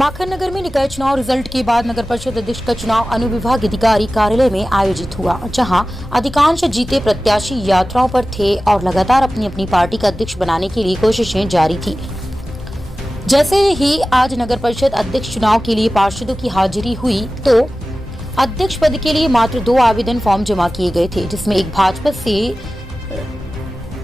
माखन नगर में निकाय चुनाव रिजल्ट के बाद नगर परिषद अध्यक्ष का चुनाव अनुविभाग अधिकारी कार्यालय में आयोजित हुआ, जहां अधिकांश जीते प्रत्याशी यात्राओं पर थे और लगातार अपनी अपनी पार्टी का अध्यक्ष बनाने के लिए कोशिशें जारी थी। जैसे ही आज नगर परिषद अध्यक्ष चुनाव के लिए पार्षदों की हाजिरी हुई तो अध्यक्ष पद के लिए मात्र 2 आवेदन फॉर्म जमा किए गए थे, जिसमें एक भाजपा से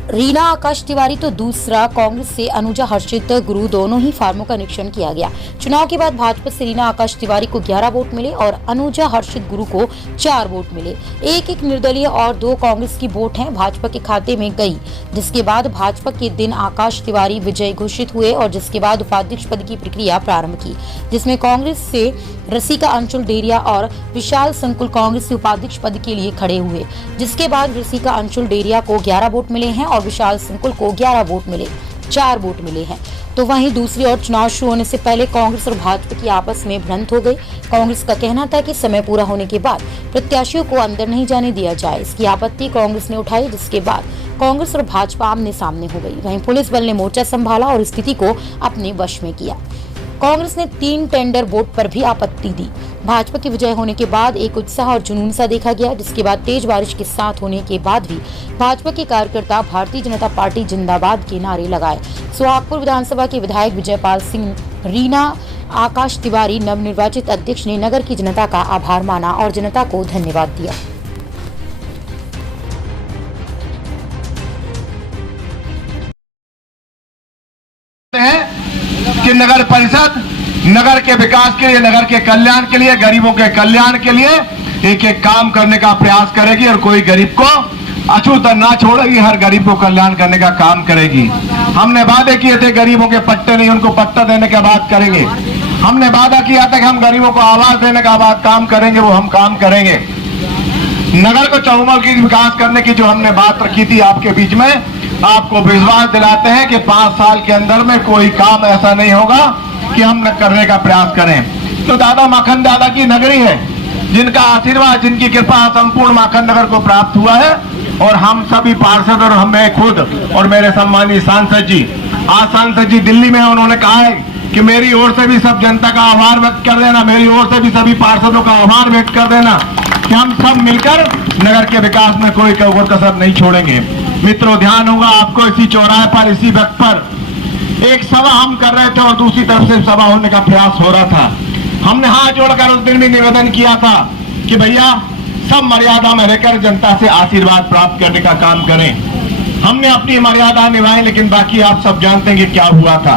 रीना आकाश तिवारी तो दूसरा कांग्रेस से अनुजा हर्षित गुरु, दोनों ही फार्मों का निरीक्षण किया गया। चुनाव के बाद भाजपा से रीना आकाश तिवारी को 11 वोट मिले और अनुजा हर्षित गुरु को 4 वोट मिले। एक निर्दलीय और 2 कांग्रेस की वोट हैं भाजपा के खाते में गई, जिसके बाद भाजपा के दिन आकाश तिवारी विजयी घोषित हुए और जिसके बाद उपाध्यक्ष पद की प्रक्रिया प्रारंभ की, जिसमें कांग्रेस से रसिका अंशुल डेरिया और विशाल संकुल कांग्रेस से उपाध्यक्ष पद के लिए खड़े हुए, जिसके बाद रसिका अंशुल डेरिया को 11 वोट मिले हैं और विशाल संकुल को 11 वोट मिले, 4 वोट मिले हैं। तो वहीं दूसरी ओर चुनाव शुरू होने से पहले कांग्रेस और भाजपा की आपस में भिड़ंत हो गई। कांग्रेस का कहना था कि समय पूरा होने के बाद प्रत्याशियों को अंदर नहीं जाने दिया जाए। इसकी आपत्ति कांग्रेस ने उठाई, जिसके बाद कांग्रेस और भाजपा आमने सामने हो गई। वहीं पुलिस बल ने मोर्चा संभाला और स्थिति को अपने वश में किया। कांग्रेस ने 3 टेंडर वोट पर भी आपत्ति दी। भाजपा की विजय होने के बाद एक उत्साह और जुनून सा देखा गया, जिसके बाद तेज बारिश के साथ होने के बाद भी भाजपा के कार्यकर्ता भारतीय जनता पार्टी जिंदाबाद के नारे लगाए। सुहागपुर विधानसभा के विधायक विजयपाल सिंह, रीना आकाश तिवारी नवनिर्वाचित अध्यक्ष ने नगर की जनता का आभार माना और जनता को धन्यवाद दिया। कि नगर परिषद नगर के विकास के लिए, नगर के कल्याण के लिए, गरीबों के कल्याण के लिए एक एक काम करने का प्रयास करेगी और कोई गरीब को अछूता ना छोड़ेगी, हर गरीब को कल्याण करने का काम करेगी। हमने वादे किए थे गरीबों के पट्टे नहीं, उनको पट्टा देने का बात करेंगे। हमने वादा किया था कि हम गरीबों को आवास देने का बात काम करेंगे, वो हम काम करेंगे। नगर को चहुमुखी की विकास करने की जो हमने बात रखी थी आपके बीच में, आपको विश्वास दिलाते हैं कि 5 साल के अंदर में कोई काम ऐसा नहीं होगा कि हम न करने का प्रयास करें। तो दादा माखन दादा की नगरी है, जिनका आशीर्वाद, जिनकी कृपा संपूर्ण माखन नगर को प्राप्त हुआ है। और हम सभी पार्षद और मैं खुद और मेरे सम्मानित सांसद जी, आज सांसद जी दिल्ली में, उन्होंने कहा है कि मेरी ओर से भी सब जनता का आभार व्यक्त कर देना, मेरी ओर से भी सभी पार्षदों का आभार व्यक्त कर देना कि हम सब मिलकर नगर के विकास में कोई कसर नहीं छोड़ेंगे। मित्रों, ध्यान होगा आपको, इसी चौराहे पर, इसी वक्त पर एक सभा हम कर रहे थे और दूसरी तरफ से सभा होने का प्रयास हो रहा था। हमने हाथ जोड़कर उस दिन भी निवेदन किया था कि भैया सब मर्यादा में रहकर जनता से आशीर्वाद प्राप्त करने का काम करें। हमने अपनी मर्यादा निभाई, लेकिन बाकी आप सब जानते हैं कि क्या हुआ था।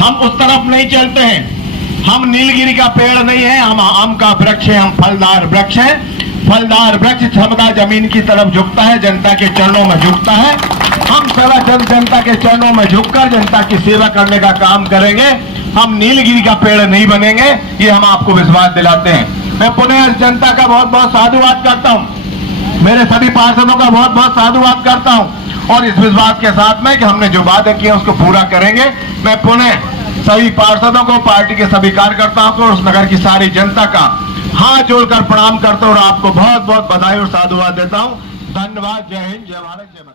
हम उस तरफ नहीं चलते हैं, हम नीलगिरी का पेड़ नहीं है, हम आम का वृक्ष है, हम फलदार वृक्ष है। फलदार वृक्ष क्षमता जमीन की तरफ झुकता है, जनता के चरणों में झुकता है। हम सदा जनता के चरणों में झुककर जनता की सेवा करने का काम करेंगे। हम नीलगिरी का पेड़ नहीं बनेंगे, ये हम आपको विश्वास दिलाते हैं। मैं पुनः जनता का बहुत बहुत साधुवाद करता हूँ, मेरे सभी पार्षदों का बहुत बहुत साधुवाद करता हूँ और इस विश्वास के साथ में कि हमने जो वादे किए उसको पूरा करेंगे। मैं पुनः सभी पार्षदों को, पार्टी के सभी कार्यकर्ताओं को, उस नगर की सारी जनता का हाथ जोड़कर प्रणाम करता हूँ और आपको बहुत बहुत बधाई और साधुवाद देता हूँ। धन्यवाद। जय हिंद, जय भारत, जय भारत।